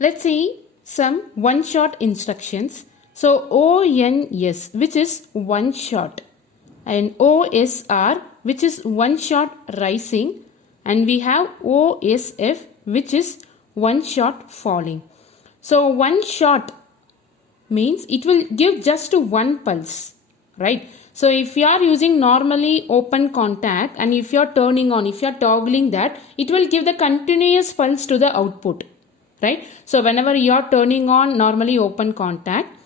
Let's see some one shot instructions. So ONS, which is one shot, and OSR, which is one shot rising, and we have OSF, which is one shot falling. So one shot means it will give just one pulse, right? So if you are using normally open contact, and if you are turning on, if you are toggling that, it will give the continuous pulse to the output, right? So whenever you are turning on normally open contact,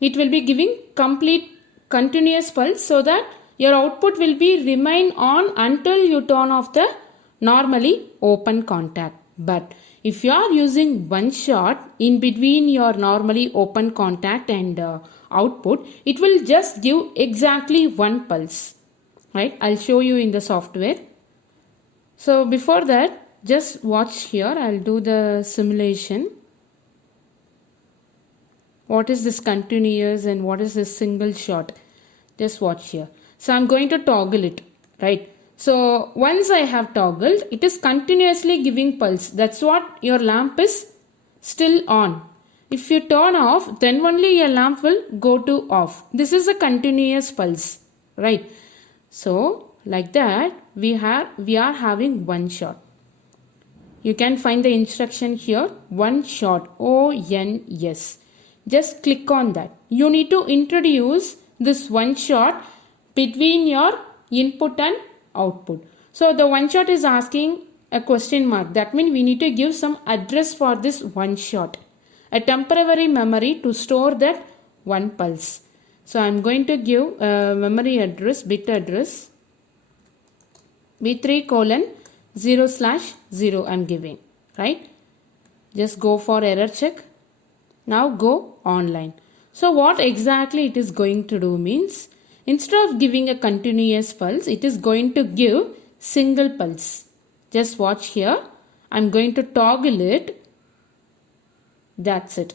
it will be giving complete continuous pulse, so that your output will be remain on until you turn off the normally open contact. But if you are using one shot in between your normally open contact and output, it will just give exactly one pulse, right? I'll show you in the software. So before that, just watch here. I'll do the simulation. What is this continuous and what is this single shot? Just watch here. So I'm going to toggle it, right? So once I have toggled, it is continuously giving pulse. That's what your lamp is still on. If you turn off, then only your lamp will go to off. This is a continuous pulse, right? So like that, we are having one shot. You can find the instruction here, one shot, ONS. Just click on that. You need to introduce this one shot between your input and output. So the one shot is asking a question mark. That means we need to give some address for this one shot. A temporary memory to store that one pulse. So I'm going to give a memory address, bit address, B3:0/0 I'm giving, right? Just go for error check. Now go online. So what exactly it is going to do means, instead of giving a continuous pulse, it is going to give single pulse. Just watch here. I'm going to toggle it. That's it.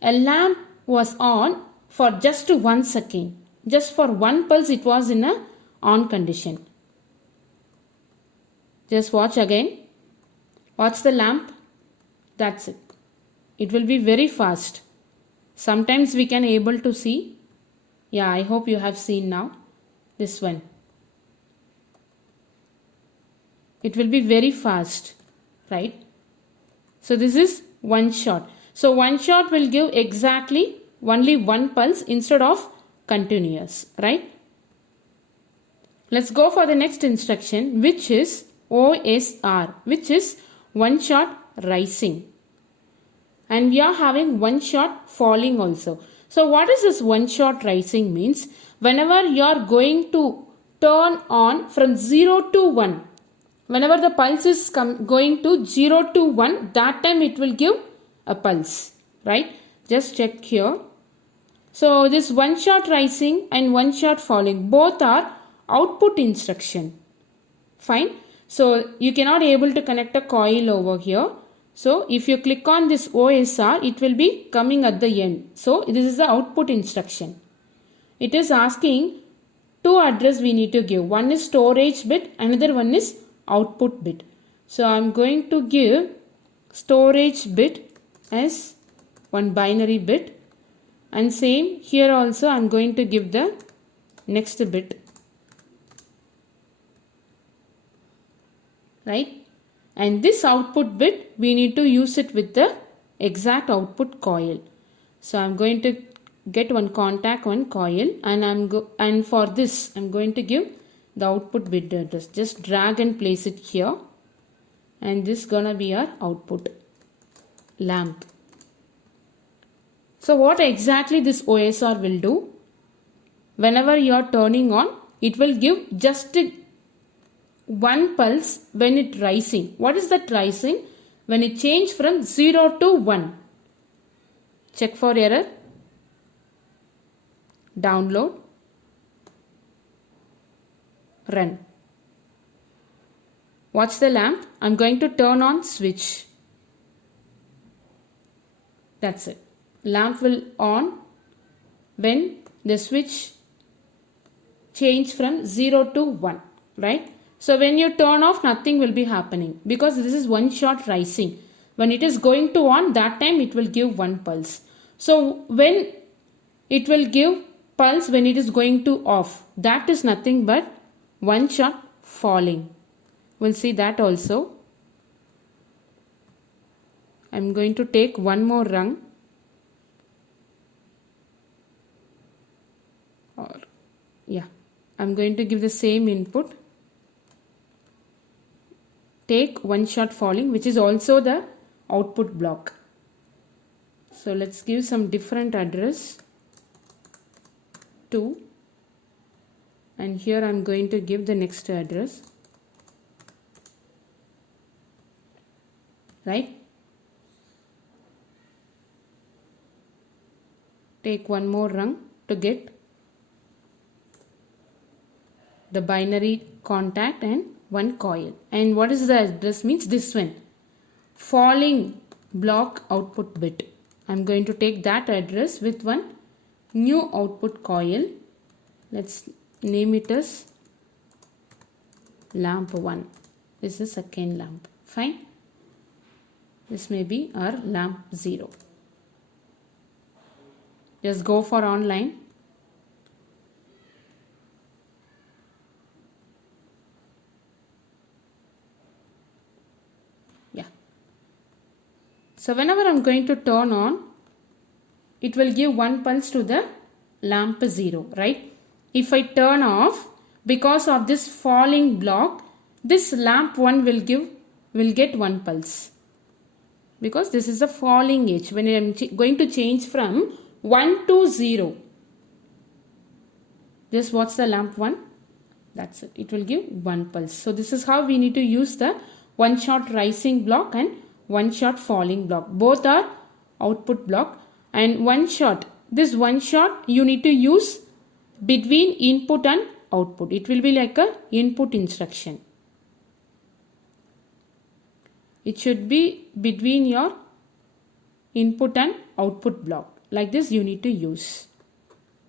A lamp was on for just 1 second. Just for one pulse it was in a on condition. Just watch again. Watch the lamp. That's it. It will be very fast. Sometimes we can able to see. Yeah, I hope you have seen now. This one. It will be very fast, right? So this is one shot. So one shot will give exactly only one pulse instead of continuous, right? Let's go for the next instruction, which is OSR, which is one shot rising. And we are having one shot falling also. So what is this one shot rising means? Whenever you are going to turn on from 0 to 1, whenever the pulse is going to 0 to 1, that time it will give a pulse, right? Just check here. So this one shot rising and one shot falling, both are output instruction. Fine. So you cannot able to connect a coil over here. So if you click on this OSR, it will be coming at the end. So this is the output instruction. It is asking two address we need to give. One is storage bit, another one is output bit. So I am going to give storage bit as one binary bit, and same here also I am going to give the next bit, right? And this output bit we need to use it with the exact output coil. So I am going to get one contact, one coil, and for this I am going to give the output bit address. Just drag and place it here, and this gonna be our output lamp. So what exactly this OSR will do? Whenever you are turning on, it will give just one pulse when it rising. What is that rising? When it change from 0 to 1. Check for error. Download. Run. Watch the lamp. I'm going to turn on switch. That's it. Lamp will on when the switch change from 0 to 1, right? So when you turn off, nothing will be happening because this is one shot rising. When it is going to on, that time it will give 1 pulse. So when it will give pulse when it is going to off, that is nothing but 1 shot falling. We'll see that also. I'm going to take one more rung. I'm going to give the same input. Take 1 shot falling, which is also the output block. So let's give some different address 2, and here I'm going to give the next address, right? Take one more rung to get the binary contact and 1 coil. And what is the address means? This one, falling block output bit. I'm going to take that address with one new output coil. Let's name it as lamp 1. This is second lamp. Fine. This may be our lamp 0. Just go for online. So whenever I'm going to turn on, it will give 1 pulse to the lamp 0, right? If I turn off, because of this falling block, this lamp 1 will get 1 pulse. Because this is a falling edge. When I'm going to change from 1 to 0, just watch the lamp 1. That's it. It will give 1 pulse. So this is how we need to use the 1 shot rising block and 1 shot falling block. Both are output block, and 1 shot. This 1 shot you need to use between input and output. It will be like a input instruction. It should be between your input and output block. Like this you need to use.